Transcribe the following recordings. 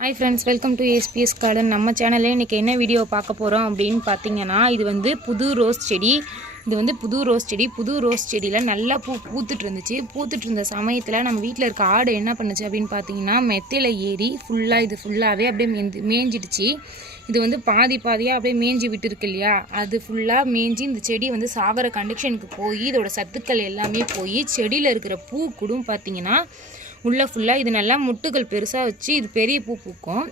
Hi friends welcome to SPS garden நம்ம சேனலில் இன்றைக்கி என்ன வீடியோ பார்க்க போகிறோம் அப்படின்னு பார்த்தீங்கன்னா இது வந்து புது ரோஸ் செடி. இது வந்து புது ரோஸ் செடி. புது ரோஸ் செடியில் நல்லா பூ பூத்துட்டு இருந்துச்சு. பூத்துட்டு இருந்த சமயத்தில் நம்ம வீட்டில் இருக்க ஆடு என்ன பண்ணுச்சு அப்படின்னு பார்த்தீங்கன்னா மெத்தையில் ஏறி ஃபுல்லாக இது ஃபுல்லாகவே அப்படியே மேந்து மேய்ஞ்சிடுச்சு இது வந்து பாதி பாதியாக அப்படியே மேய்ஞ்சி விட்டுருக்கு இல்லையா? அது ஃபுல்லாக மேய்ஞ்சி இந்த செடி வந்து சாகிற கண்டிஷனுக்கு போய் இதோட சத்துக்கள் எல்லாமே போய் செடியில் இருக்கிற பூ கூடும் பார்த்தீங்கன்னா உள்ளே ஃபுல்லாக இது நல்லா முட்டுக்கள் பெருசாக வச்சு இது பெரிய பூ பூக்கும்.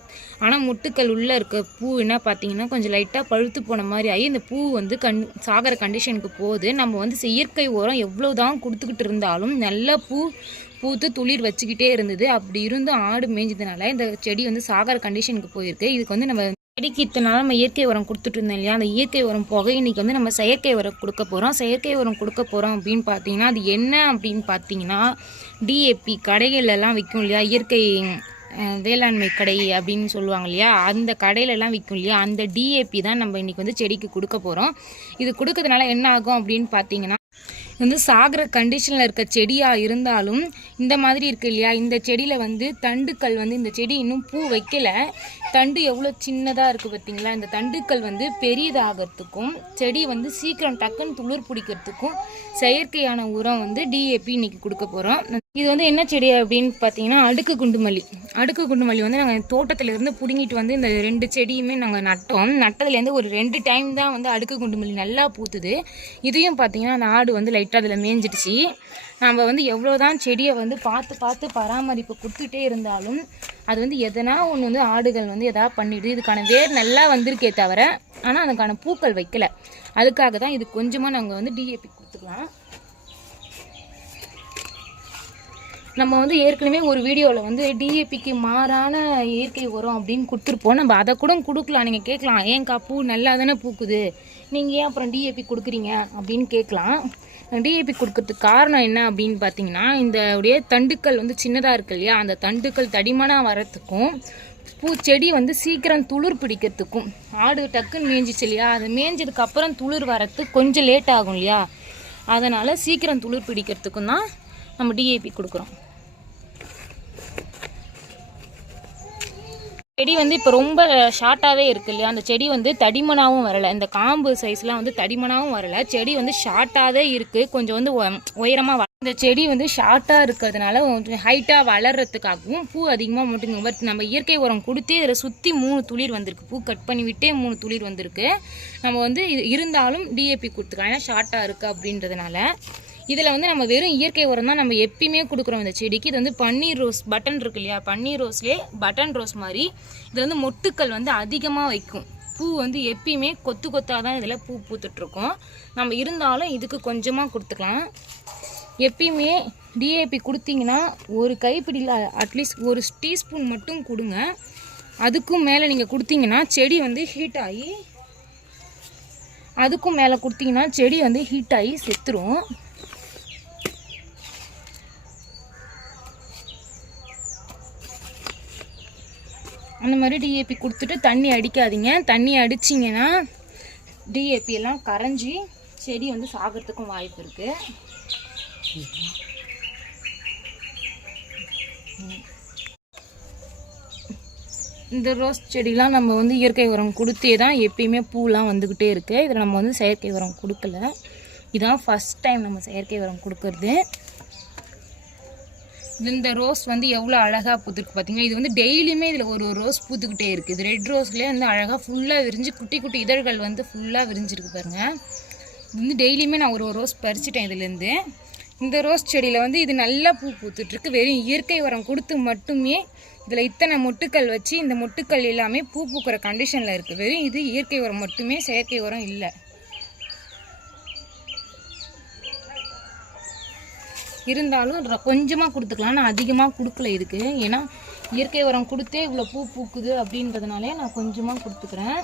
ஆனால் முட்டுக்கள் உள்ளே இருக்க பூ என்ன பார்த்தீங்கன்னா கொஞ்சம் லைட்டாக பழுத்து போன மாதிரி ஆகி இந்த பூ வந்து கண் சாகிற கண்டிஷனுக்கு போகுது. நம்ம வந்து இயற்கை உரம் எவ்வளோ தான் கொடுத்துக்கிட்டு இருந்தாலும் நல்லா பூ பூத்து துளிர் வச்சுக்கிட்டே இருந்தது. அப்படி இருந்தும் ஆடு மேய்ஞ்சதுனால இந்த செடி வந்து சாகர கண்டிஷனுக்கு போயிருக்கு. இதுக்கு வந்து நம்ம செடிக்கு இத்தனை நாள் நம்ம இயற்கை உரம் கொடுத்துட்டு இருந்தோம் இல்லையா? அந்த இயற்கை உரம் போக இன்னைக்கு வந்து நம்ம செயற்கை உரம் கொடுக்க போகிறோம் செயற்கை உரம் கொடுக்க போகிறோம் அப்படின்னு பார்த்தீங்கன்னா அது என்ன அப்படின்னு பார்த்தீங்கன்னா டிஏபி கடைகளெல்லாம் விற்கும் இல்லையா? இயற்கை வேளாண்மை கடை அப்படின்னு சொல்லுவாங்க இல்லையா? அந்த கடையிலலாம் விற்கும் இல்லையா? அந்த டிஏபி தான் நம்ம இன்றைக்கி வந்து செடிக்கு கொடுக்க போகிறோம் இது கொடுக்கறதுனால என்ன ஆகும் அப்படின்னு பார்த்தீங்கன்னா வந்து சாகிற கண்டிஷனில் இருக்க செடியாக இருந்தாலும் இந்த மாதிரி இருக்குது இல்லையா? இந்த செடியில் வந்து தண்டுக்கள் வந்து இந்த செடி இன்னும் பூ வைக்கலை. தண்டு எவ்வளோ சின்னதாக இருக்குது பார்த்தீங்களா இந்த தண்டுக்கள் வந்து பெரியதாகிறதுக்கும் செடி வந்து சீக்கிரம் டக்குன்னு துளிர் பிடிக்கிறதுக்கும் செயற்கையான உரம் வந்து டிஏபி இன்னைக்கு கொடுக்க போகிறோம் இது வந்து என்ன செடி அப்படின்னு பார்த்தீங்கன்னா அடுக்கு குண்டுமல்லி. அடுக்கு குண்டுமல்லி வந்து நாங்கள் தோட்டத்துல இருந்து பிடுங்கிட்டு வந்து இந்த ரெண்டு செடியுமே நாங்கள் நட்டோம். நட்டதுலேருந்து ஒரு ரெண்டு டைம் தான் வந்து அடுக்கு குண்டுமல்லி நல்லா பூத்துது. இதையும் பார்த்தீங்கன்னா அந்த ஆடு வந்து லைட்டாக அதில் மேய்ஞ்சிடுச்சு. நம்ம வந்து எவ்வளோதான் செடியை வந்து பார்த்து பார்த்து பராமரிப்பு கொடுத்துட்டே இருந்தாலும் அது வந்து எதனா ஒன்று வந்து ஆடுகள் வந்து எதாவது பண்ணிடுது. இதுக்கான வேர் நல்லா வந்திருக்கே தவிர ஆனால் அதுக்கான பூக்கள் வைக்கல. அதுக்காக தான் இது கொஞ்சமாக நாங்கள் வந்து டிஏபி கொடுத்துக்கலாம். நம்ம வந்து ஏற்கனவே ஒரு வீடியோவில் வந்து டிஏபிக்கு மாறான இயற்கை உரம் அப்படின்னு கொடுத்துருப்போம். நம்ம அதை கூட கொடுக்கலாம். நீங்கள் கேட்கலாம். ஏன்க்கா பூ நல்லா தானே பூக்குது. நீங்கள் ஏன் அப்புறம் டிஏபி கொடுக்குறீங்க அப்படின்னு கேட்கலாம். டிஏபி கொடுக்கறதுக்கு காரணம் என்ன அப்படின்னு பார்த்தீங்கன்னா இந்த உடைய தண்டுக்கள் வந்து சின்னதாக இருக்கு இல்லையா? அந்த தண்டுக்கள் தடிமனாக வரத்துக்கும் பூ செடி வந்து சீக்கிரம் துளிர் பிடிக்கிறதுக்கும் ஆடு டக்குன்னு மேய்ஞ்சிச்சு இல்லையா? அது மேய்ஞ்சதுக்கு அப்புறம் துளிர் வரத்து கொஞ்சம் லேட் ஆகும் இல்லையா? அதனால் சீக்கிரம் துளிர் பிடிக்கிறதுக்கும் தான் நம்ம டிஏபி கொடுக்குறோம். செடி வந்து இப்போ ரொம்ப ஷார்ட்டாகவே இருக்கு இல்லையா? அந்த செடி வந்து தடிமனாகவும் வரலை. இந்த காம்பு சைஸ்லாம் வந்து தடிமனாகவும் வரலை. செடி வந்து ஷார்ட்டாகவே இருக்குது கொஞ்சம் வந்து உயரமாக இந்த செடி வந்து ஷார்ட்டாக இருக்கிறதுனால கொஞ்சம் ஹைட்டாக வளர்கிறதுக்காகவும் பூ அதிகமாக மட்டும் பட் நம்ம இயற்கை உரம் கொடுத்தே இதில் சுற்றி மூணு துளிர் வந்திருக்கு. பூ கட் பண்ணி விட்டே மூணு துளிர் வந்திருக்கு. நம்ம வந்து இது இருந்தாலும் டிஏபி கொடுத்துக்கலாம். ஏன்னா ஷார்ட்டாக இருக்குது அப்படின்றதுனால. இதில் வந்து நம்ம வெறும் இயற்கை உரம் தான் நம்ம எப்பயுமே கொடுக்குறோம் இந்த செடிக்கு. இது வந்து பன்னீர் ரோஸ் பட்டன் இருக்கு இல்லையா? பன்னீர் ரோஸ்லேயே பட்டன் ரோஸ் மாதிரி இதில் வந்து மொட்டுக்கள் வந்து அதிகமாக வைக்கும். பூ வந்து எப்பயுமே கொத்து கொத்தாக தான் இதில் பூ பூத்துட்ருக்கோம். நம்ம இருந்தாலும் இதுக்கு கொஞ்சமாக கொடுத்துக்கலாம். எப்பயுமே டிஏபி கொடுத்தீங்கன்னா ஒரு கைப்பிடியில் அட்லீஸ்ட் ஒரு டீஸ்பூன் மட்டும் கொடுங்க. அதுக்கும் மேலே நீங்கள் கொடுத்தீங்கன்னா செடி வந்து ஹீட் ஆகி அதுக்கும் மேலே கொடுத்தீங்கன்னா செடி வந்து ஹீட் ஆகி செத்துரும். அந்த மாதிரி டிஏபி கொடுத்துட்டு தண்ணி அடிக்காதீங்க. தண்ணி அடிச்சிங்கன்னா டிஏபி எல்லாம் கரைஞ்சி செடி வந்து சாகிறதுக்கும் வாய்ப்பு இருக்குது இந்த ரோஸ் செடிலாம் நம்ம வந்து இயற்கை உரம் கொடுத்தே தான் எப்பயுமே பூலாம் வந்துக்கிட்டே இருக்குது இதில் நம்ம வந்து செயற்கை உரம் கொடுக்கல. இதான் ஃபஸ்ட் டைம் நம்ம செயற்கை உரம் கொடுக்கறது. இந்த ரோஸ் வந்து எவ்வளோ அழகாக பூத்துருக்கு பார்த்தீங்கன்னா இது வந்து டெய்லியுமே இதில் ஒரு ஒரு ரோஸ் பூத்துக்கிட்டே இருக்குது இது ரெட் ரோஸ்லேயே வந்து அழகாக ஃபுல்லாக விரிஞ்சு குட்டி குட்டி இதழ்கள் வந்து ஃபுல்லாக விரிஞ்சிருக்கு பாருங்கள் இது வந்து டெய்லியுமே நான் ஒரு ஒரு ரோஸ் பறிச்சிட்டேன் இதுலேருந்து. இந்த ரோஸ் செடியில் வந்து இது நல்லா பூ பூத்துட்ருக்கு. வெறும் இயற்கை உரம் கொடுத்து மட்டுமே இதில் இத்தனை மொட்டுக்கள் வச்சு இந்த மொட்டுக்கள் எல்லாமே பூ பூக்கிற கண்டிஷனில் இருக்குது வெறும் இது இயற்கை உரம் மட்டுமே செயற்கை உரம் இல்லை. இருந்தாலும் கொஞ்சமாக கொடுத்துக்கலாம். நான் அதிகமாக கொடுக்கல இதுக்கு. ஏன்னா இயற்கை உரம் கொடுத்தே இவ்வளோ பூ பூக்குது அப்படின்றதுனாலே நான் கொஞ்சமாக கொடுத்துக்கிறேன்.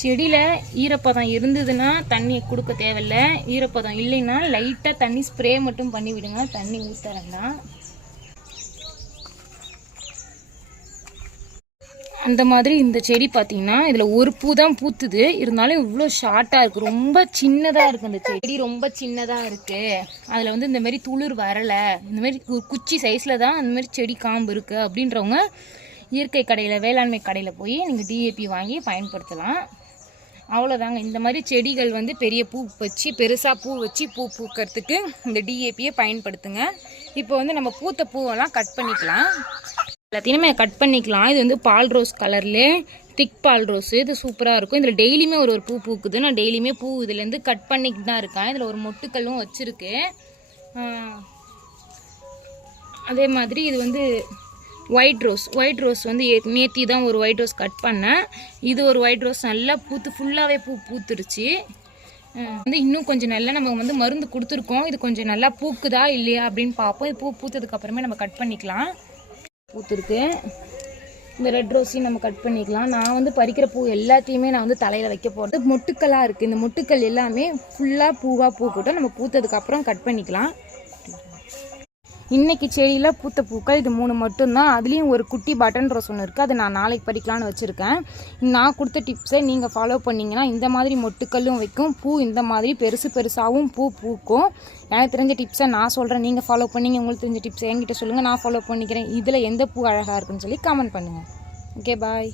செடியில் ஈரப்பதம் இருந்ததுன்னா தண்ணி கொடுக்க தேவையில்ல. ஈரப்பதம் இல்லைன்னா லைட்டாக தண்ணி ஸ்ப்ரே மட்டும் பண்ணி விடுங்க தண்ணி ஊற்ற வேண்டாம். அந்த மாதிரி இந்த செடி பார்த்தீங்கன்னா இதில் ஒரு பூ தான் பூத்துது. இருந்தாலும் இவ்வளோ ஷார்ட்டாக இருக்குது ரொம்ப சின்னதாக இருக்குது அந்த செடி. ரொம்ப சின்னதாக இருக்குது அதில் வந்து இந்த மாதிரி துளிர் வரலை. இந்த மாதிரி கு- குச்சி சைஸில் தான் அந்த மாதிரி செடி காம்பு இருக்குது அப்படின்றவங்க இயற்கை கடையில் வேளாண்மை கடையில் போய் நீங்கள் டிஏபி வாங்கி பயன்படுத்தலாம். அவ்வளோதாங்க இந்த மாதிரி செடிகள் வந்து பெரிய பூ வச்சு பெருசாக பூ வச்சு பூ பூக்கிறதுக்கு இந்த டிஏபியை பயன்படுத்துங்க. இப்போ வந்து நம்ம பூத்த பூவெல்லாம் கட் பண்ணிக்கலாம். எல்லாத்தையுமே கட் பண்ணிக்கலாம். இது வந்து பால் ரோஸ் கலர்லே திக் பால் ரோஸ் இது சூப்பராக இருக்கும். இதில் டெய்லியுமே ஒரு ஒரு பூ பூக்குது. நான் டெய்லியுமே பூ இதுலேருந்து கட் பண்ணிக்கிட்டு தான் இருக்கேன். இதில் ஒரு மொட்டுக்கல்லும் வச்சுருக்கு அதே மாதிரி இது வந்து ஒயிட் ரோஸ் ஒயிட் ரோஸ் வந்து நேத்தி தான் ஒரு ஒயிட் ரோஸ் கட் பண்ணேன். இது ஒரு ஒயிட் ரோஸ் நல்லா பூத்து ஃபுல்லாகவே பூ பூத்துருச்சு. வந்து இன்னும் கொஞ்சம் நல்லா நம்ம வந்து மருந்து கொடுத்துருக்கோம். இது கொஞ்சம் நல்லா பூக்குதா இல்லையா அப்படின்னு பார்ப்போம். இது பூ பூத்ததுக்கு அப்புறமே நம்ம கட் பண்ணிக்கலாம். பூத்துருக்கு. இந்த ரெட் ரோஸையும் நம்ம கட் பண்ணிக்கலாம். நான் வந்து பறிக்கிற பூ எல்லாத்தையுமே நான் வந்து தலையில் வைக்க போகிறது மொட்டுக்களாக இருக்குது இந்த மொட்டுக்கள் எல்லாமே ஃபுல்லாக பூவாக பூக்கட்டும் நம்ம பூத்ததுக்கப்புறம் கட் பண்ணிக்கலாம். இன்றைக்கி செடியில் பூத்த பூக்கள் இது மூணு மட்டும்தான். அதுலேயும் ஒரு குட்டி பட்டன் ரோஸ் ஒன்று இருக்குது அதை நான் நாளைக்கு பறிக்கலான்னு வச்சுருக்கேன். நான் கொடுத்த டிப்ஸை நீங்கள் ஃபாலோ பண்ணிங்கன்னா இந்த மாதிரி மொட்டுக்கல்லும் வைக்கும். பூ இந்த மாதிரி பெருசு பெருசாகவும் பூ பூக்கும். எனக்கு தெரிஞ்ச டிப்ஸை நான் சொல்கிறேன் நீங்கள் ஃபாலோ பண்ணீங்க உங்களுக்கு தெரிஞ்ச டிப்ஸை என்கிட்ட சொல்லுங்கள் நான் ஃபாலோ பண்ணிக்கிறேன். இதில் எந்த பூ அழகாக இருக்குன்னு சொல்லி கமெண்ட் பண்ணுங்கள் ஓகே பாய்